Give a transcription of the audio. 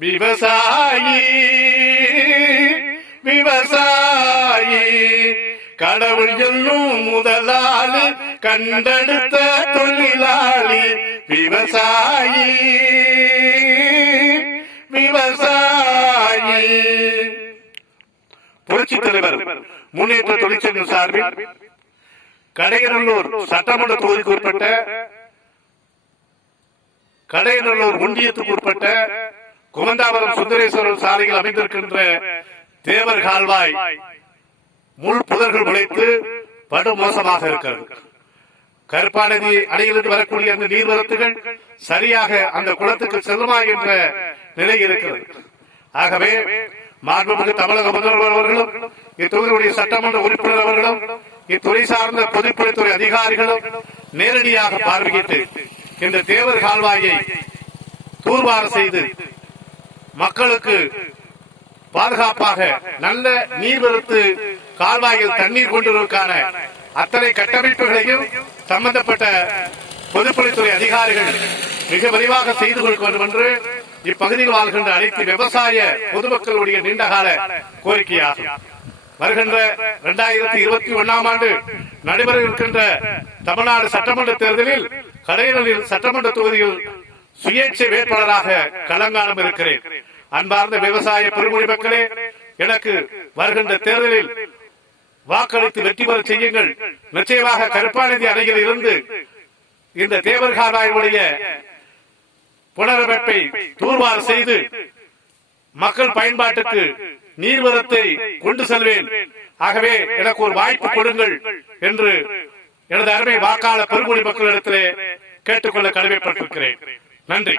விவசாயி விவசாயி கடவுள் என்னும் முதலாளி கண்டெடுத்த தொழிலாளி விவசாயி விவசாயி. புரட்சித் தலைவர் முன்னேற்ற தொழிற்சங்க சார்பில் கடையநல்லூர் சட்டமன்ற தொகுதிக்கு உட்பட்ட கடையநல்லூர் ஒன்றியத்துக்கு உட்பட்ட குமந்தாபுரம் சுந்தரேஸ்வரர் சாலையில் அமைந்திருக்கின்ற தேவர் கால்வாய் முள் புதர்கள் முளைத்து படு மோசமாக இருக்கிறது. கருப்பாநதி அணையிலிருந்து வரக்கூடிய அந்த நீர்வரத்துகள் சரியாக அந்த குளத்துக்கு செல்லுமா என்ற நிலை இருக்கிறது. ஆகவே மாண்புமிகு தமிழக முதல்வர் அவர்களும் இத்தொகுதியுடைய சட்டமன்ற உறுப்பினர் அவர்களும் இத்துறை சார்ந்த பொதுப்பணித்துறை அதிகாரிகளும் நேரடியாக பார்வையிட்டு இந்த தேவர் கால்வாயை தூர்வார செய்து மக்களுக்கு பாதுகாப்பாக நல்ல நீர்வரத்து கால்வாயில் தண்ணீர் கொண்டுவதற்கான அத்தனை கட்டமைப்புகளையும் சம்பந்தப்பட்ட பொதுப்பணித்துறை அதிகாரிகள் மிக விரைவாக செய்து கொடுக்க வேண்டும் என்று இப்பகுதியில் வாழ்கின்ற அனைத்து விவசாய பொதுமக்களுடைய நீண்டகால கோரிக்கையாகும். வருகின்ற 2021 ஆண்டு நடைபெற இருக்கின்ற தமிழ்நாடு சட்டமன்ற தேர்தலில் கடையநல்லூர் சட்டமன்ற தொகுதியில் சுயேட்சை வேட்பாளராக களங்காணம் இருக்கிறேன். அன்பார்ந்த விவசாய பெருமொழி மக்களே, எனக்கு வருகின்ற தேர்தலில் வாக்களித்து வெற்றி பெற செய்யுங்கள். நிச்சயமாக கருப்பாநதி அணையில் இருந்து இந்த தேவர் கால்வாயுடைய புனரமைப்பை தூர்வார செய்து மக்கள் பயன்பாட்டுக்கு நீர்வரத்தை கொண்டு செல்வேன். ஆகவே எனக்கு ஒரு வாய்ப்பு கொடுங்கள் என்று எனது அருமை வாக்காளர் பெருமொழி மக்களிடத்திலே கேட்டுக்கொள்ள கடமைப்பட்டிருக்கிறேன். நன்றி.